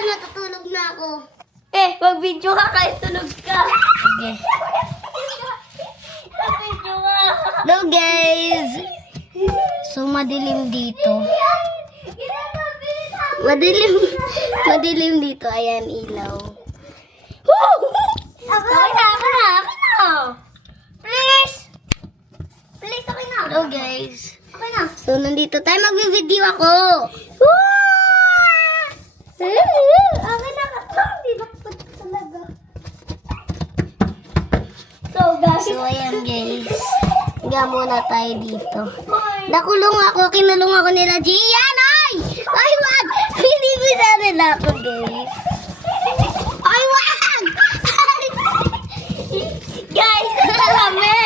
yan, matutulog na ako. Mag-video ka kahit tulog ka. Sige. Mag-video ka. Hello guys! So, madilim dito. Madilim dito. Ayan, ilaw. Okay na. Please, okay na. Hello guys. Okay na. So, nandito tayo. Magbi-video ako. Okay na. Hindi ba talaga? So, ayan guys. Higa muna tayo dito. Nakulong ako. Kinulong ako nila. Gian! Ay! Ay, wag! Binibisa nila ako guys. Ay, wag! Guys, kami.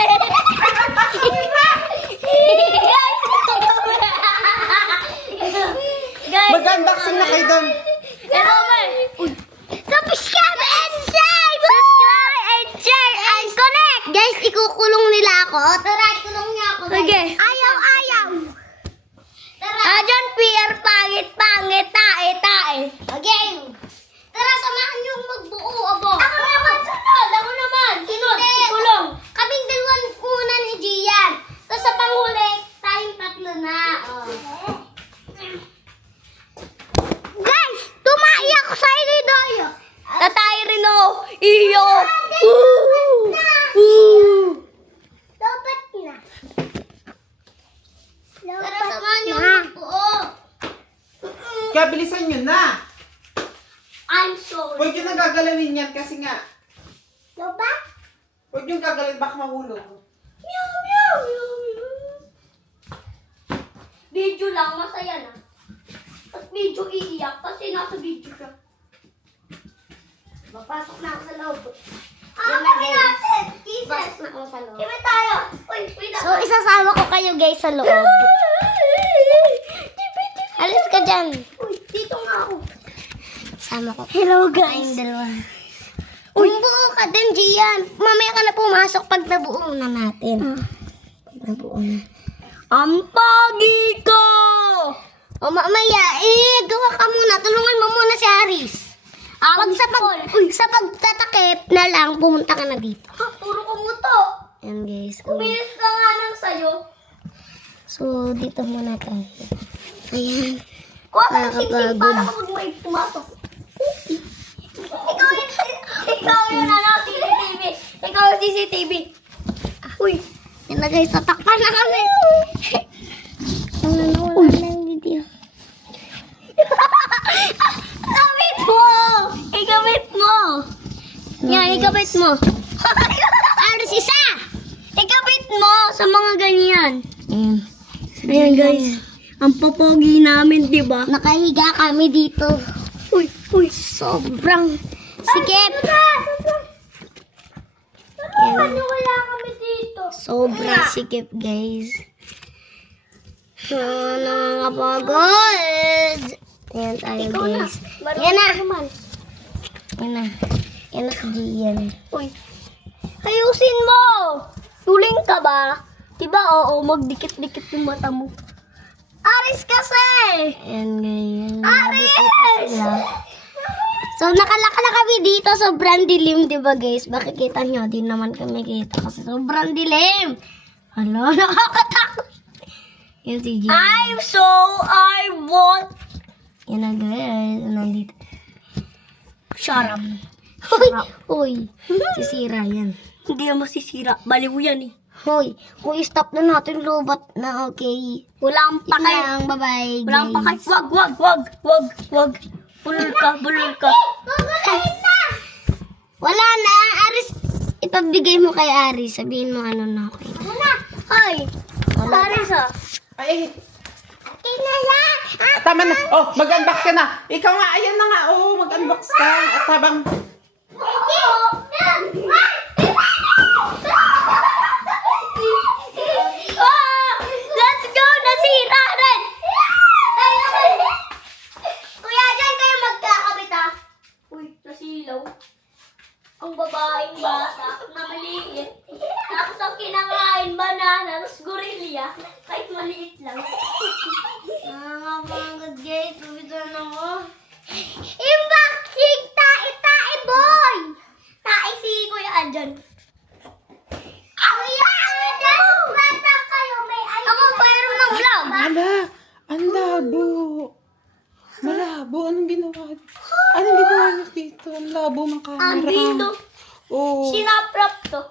Guys, Mag-unboxing na kayo doon. Subscribe and share and connect! Guys, ikukulong nila ako. Tara, ikulong niya ako. guys. Okay. Ayaw! Ah, John Pierre, pangit, tae. Okay. Tara, samahan niyo magbuo, abo. Ako naman. Sunod. Hindi. Kulong. Kaming dalawang una ni Gian. Tapos sa panghuli, tayong tatlo na. Oh. Guys, tumai ako sa inidoyo. Tatay rin o. Iyo. Dapat na. Tara, samahan niyo magbuo. Kaya bilisan nyo na. I'm sorry. Huwag nyo nang gagalawin yan kasi nga. Dapat? Huwag nyo gagalawin, baka mahulog. Meow. Video lang, masaya na. At video iiyak kasi nasa video siya. Mapasok na ako sa loob. Ah, Yan na, kami guys. natin. Kisses. Pasok na ako sa loob. Kami tayo. Uy, wait So, isasama ko kayo guys sa loob. Alis ka dyan. Uy, dito nga ako. Sama ko. Hello, Tayong dalawa. Buo ka din, Gian. Mamaya ka na pumasok pag nabuo na natin. Pag nabuo na. Ang pagi ko! O mamaya, gawa ka muna. Tulungan mo muna si Aris. Pag sa pagtatakip na lang, pumunta ka na dito. Puro kumuto. Ayan guys. Umilis ka nga ng sayo. So, dito muna tayo. Ayan. Kuha ka ng singsing Nakakapagod. para kapag may pumasok. Ikaw yun ano, CCTV. Ikaw yung CCTV. Uy, Yan na guys, tatakpan na kami. Wala na yung video. Ikabit mo! Ikabit mo! Yan, ikabit mo. Aris, isa! Ikabit mo sa mga ganyan. Ayan. Ayan guys, ang popogi namin, di ba? Nakahiga kami dito. Uy. Sobrang sikip. Ano wala kami dito? Sobrang sikip, guys. Nakakapagod. Ayan tayo, guys. Yan na. Yan na si Gian. Uy, ayusin mo! Tuling ka ba? Diba, oo, magdikit-dikit yung mata mo. Aris kasi! Ayan, guys. Aris! So, nakalaka na kami dito. Sobrang dilim, di ba, guys? Makikita nyo, di naman kami kita kasi sobrang dilim. Hala, nakakatakot. Yan si Gian. I want... Yan na, guys. Nandito. Shut up. Uy, sisira yan. Hindi naman masisira. Baliw yan eh. Hoy, stop na natin lobat na, okay? Walang Yun pakay. lang, bye-bye, Walang pakay. guys. Wag. Bulol ka. Wala na, Aris. Ipabigay mo kay Aris. Sabihin mo ano na, okay? Ay, Wala. Aris ah. Ay, Okay na lang. tama na. Oh, mag-unbox ka na. Ikaw nga, ayan na nga. Oh, mag-unbox ka. At habang... Let's go! Nasira rin! Kuya, dyan kayo magkakabit ah. Uy, nasilaw. Ang babaeng bata na maliit. Tapos ang kinakain, banana, tapos gorilla. Kahit maliit lang. Nakakapagod, guys. Tubitan ako. Imbak malabo. Malabo. Anong ginawa? Anong ginawa niyo dito? Ang labo ng camera. Ang dito. Oo. Sinaprap to.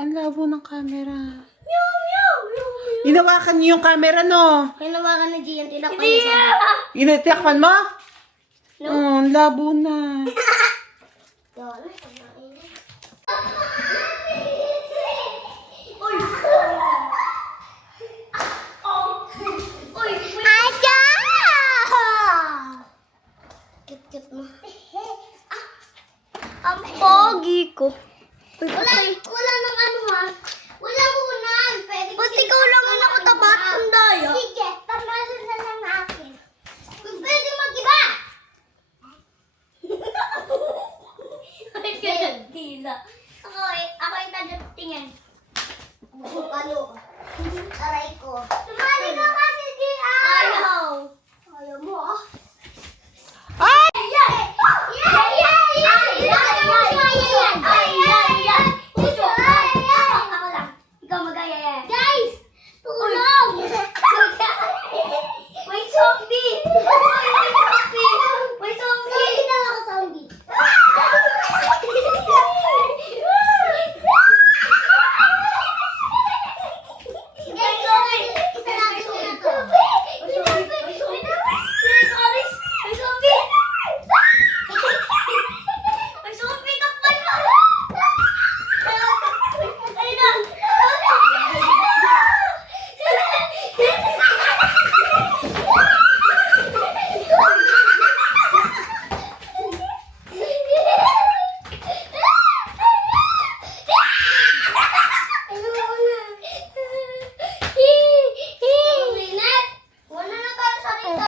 Ang labo ng camera. Meow, meow, meow, meow. Hinawakan niyo yung camera, no? Hinawakan na Gian, tinakpan Hindi niya sa ah. Initakpan mo? No. Oh, ang labo na. Uy. Oh. Uy. Aja! Cute-cute mo. Ang pogi ko. Uy, Wala nang ano ha. Walang unan. Pwede ba't ikaw lang ang nakatapat? Ang daya. Sige, tamasin na lang natin. Kung pwede mag-iba. Ay, kaya tila. Ako yung tingin.